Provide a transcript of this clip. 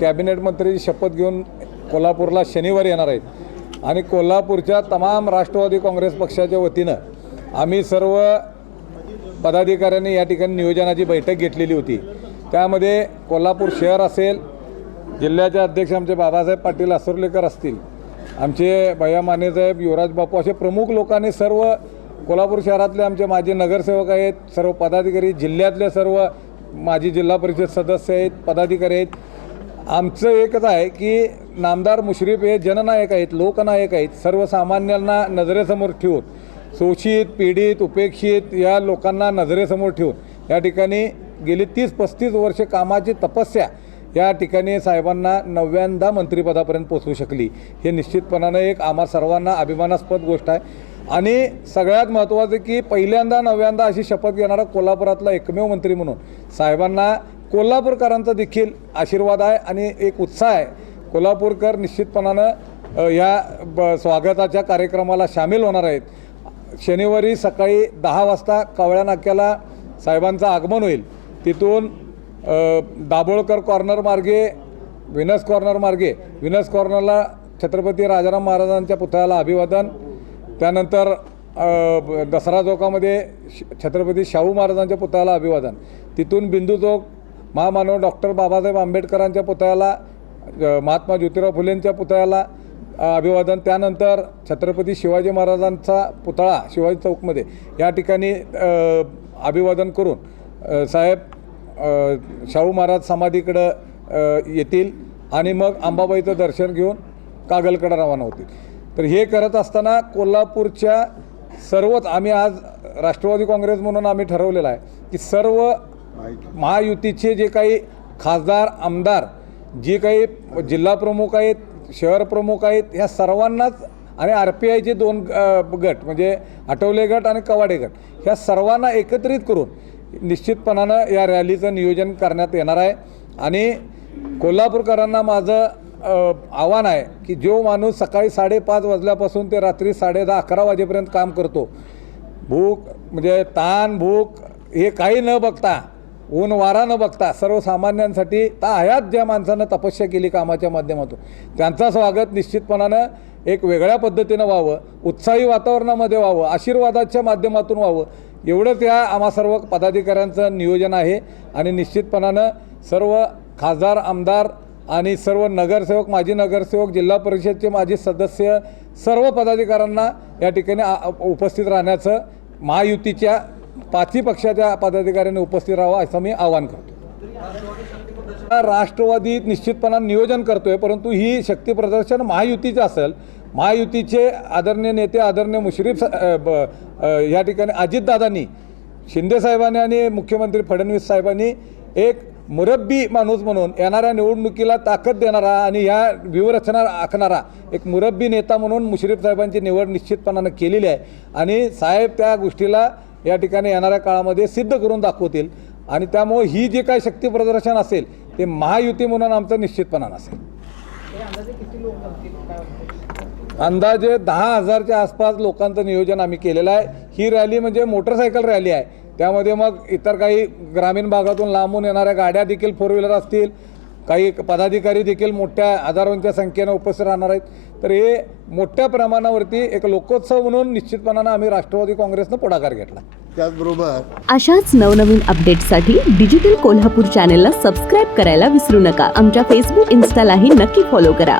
Cabinet मंत्री शपथ घेऊन कोल्हापूरला शनिवारी येणार आहेत. आणि कोल्हापूरच्या तमाम राष्ट्रवादी काँग्रेस पक्षाच्या वतीनं आम्ही सर्व पदाधिकाऱ्यांनी या ठिकाणी नियोजनाची बैठक घेतलेली होती. त्यामध्ये कोल्हापूर शहर असेल जिल्ह्याचे अध्यक्ष आमचे बाबासाहेब पाटील असुर्लेकर असतील आमचे भैया मानेसाहेब युवराज बापू असे प्रमुख लोकांनी सर्व कोल्हापूर शहरातले आमचे माजी नगरसेवक आहेत सर्व पदाधिकारी जिल्ह्यातले सर्व माजी जिल्हा परिषद सदस्य आहेत पदाधिकारी आहेत. आमचं एकच आहे की नामदार मुश्रीफ हे जननायक आहेत लोकनायक आहेत सर्वसामान्यांना नजरेसमोर ठेवून शोषित पीडित उपेक्षित या लोकांना नजरेसमोर ठेवून या ठिकाणी गेली तीस पस्तीस वर्षे कामाची तपस्या या ठिकाणी साहेबांना नव्यांदा मंत्रिपदापर्यंत पोचवू शकली. हे निश्चितपणानं एक आम्हा सर्वांना अभिमानास्पद गोष्ट आहे. आणि सगळ्यात महत्त्वाचं की पहिल्यांदा नव्यांदा अशी शपथ घेणारा कोल्हापुरातला एकमेव मंत्री म्हणून साहेबांना कोल्हापूरकरांचा देखील आशीर्वाद आहे आणि एक उत्साह आहे. कोल्हापूरकर निश्चितपणानं या ब स्वागताच्या कार्यक्रमाला सामील होणार आहेत. शनिवारी सकाळी दहा वाजता कावळ्या नाक्याला साहेबांचं आगमन होईल. तिथून दाभोळकर कॉर्नर मार्गे विनस कॉर्नर मार्गे विनस कॉर्नरला छत्रपती राजाराम महाराजांच्या पुतळ्याला अभिवादन. त्यानंतर ब- दसरा चौकामध्ये श- छत्रपती शाहू महाराजांच्या पुतळ्याला अभिवादन. तिथून बिंदू चौक महामानव डॉक्टर बाबासाहेब आंबेडकरांच्या पुतळ्याला महात्मा ज्योतिराव फुलेंच्या पुतळ्याला अभिवादन. त्यानंतर छत्रपती शिवाजी महाराजांचा पुतळा शिवाजी चौकमध्ये या ठिकाणी अभिवादन करून साहेब शाहू महाराज समाधीकडं येतील आणि मग अंबाबाईचं दर्शन घेऊन कागलकडं रवाना होतील. तर हे करत असताना कोल्हापूरच्या सर्वच आम्ही आज राष्ट्रवादी काँग्रेस म्हणून आम्ही ठरवलेलं आहे की सर्व महायुतीचे जे काही खासदार आमदार जे काही जिल्हा प्रमुख आहेत शहर प्रमुख आहेत ह्या सर्वांनाच आणि आर पी आयचे दोन गट म्हणजे आठवले गट आणि कवाडे गट ह्या सर्वांना एकत्रित करून निश्चितपणानं या रॅलीचं नियोजन करण्यात येणार आहे. आणि कोल्हापूरकरांना माझं आव्हान आहे की जो माणूस सकाळी साडेपाच वाजल्यापासून ते रात्री साडे दहा अकरा वाजेपर्यंत काम करतो भूक म्हणजे ताण भूक हे काही न बघता ऊन वारा न बघता सर्वसामान्यांसाठी ता हयात ज्या माणसानं तपस्या केली कामाच्या माध्यमातून त्यांचा स्वागत निश्चितपणानं एक वेगळ्या पद्धतीनं व्हावं उत्साही वातावरणामध्ये व्हावं आशीर्वादाच्या माध्यमातून व्हावं एवढंच या आम्हा सर्व पदाधिकाऱ्यांचं नियोजन आहे. आणि निश्चितपणानं सर्व खासदार आमदार आणि सर्व नगरसेवक माजी नगरसेवक जिल्हा परिषदचे माजी सदस्य सर्व पदाधिकाऱ्यांना या ठिकाणी उपस्थित राहण्याचं महायुतीच्या पाचही पक्षाच्या पदाधिकाऱ्यांनी उपस्थित राहावं असं मी आवाहन करतो. राष्ट्रवादीत निश्चितपणा नियोजन करतोय परंतु ही शक्ती प्रदर्शन महायुतीचं असेल महायुतीचे आदरणीय नेते आदरणीय मुश्रीफ सा- ब- या ठिकाणी अजितदादांनी शिंदे साहेबांनी आणि मुख्यमंत्री फडणवीस साहेबांनी एक मुरब्बी माणूस म्हणून येणाऱ्या निवडणुकीला ताकद देणारा आणि ह्या व्यूहरचना आखणारा एक मुरब्बी नेता म्हणून मुश्रीफ साहेबांची निवड निश्चितपणानं केलेली आहे. आणि साहेब त्या गोष्टीला या ठिकाणी येणाऱ्या काळामध्ये सिद्ध करून दाखवतील. आणि त्यामुळे ही जे काही शक्ती प्रदर्शन असेल ते महायुती म्हणून आमचं निश्चितपणानं असेल. अंदाजे दहा हजारच्या आसपास लोकांचं नियोजन आम्ही केलेलं आहे. ही रॅली म्हणजे मोटरसायकल रॅली आहे. त्यामध्ये मग इतर काही ग्रामीण भागातून लांबून येणाऱ्या गाड्या देखील फोर व्हीलर असतील. काही पदाधिकारी देखील मोठ्या हजारोंच्या संख्येनं उपस्थित राहणार आहेत. तर हे मोठ्या प्रमाणावरती एक लोकोत्सव म्हणून निश्चितपणानं आम्ही राष्ट्रवादी काँग्रेसनं पुढाकार घेतला. त्याचबरोबर अशाच नवनवीन अपडेट्ससाठी डिजिटल कोल्हापूर चॅनेलला सबस्क्राईब करायला विसरू नका. आमच्या फेसबुक इन्स्टालाही नक्की फॉलो करा.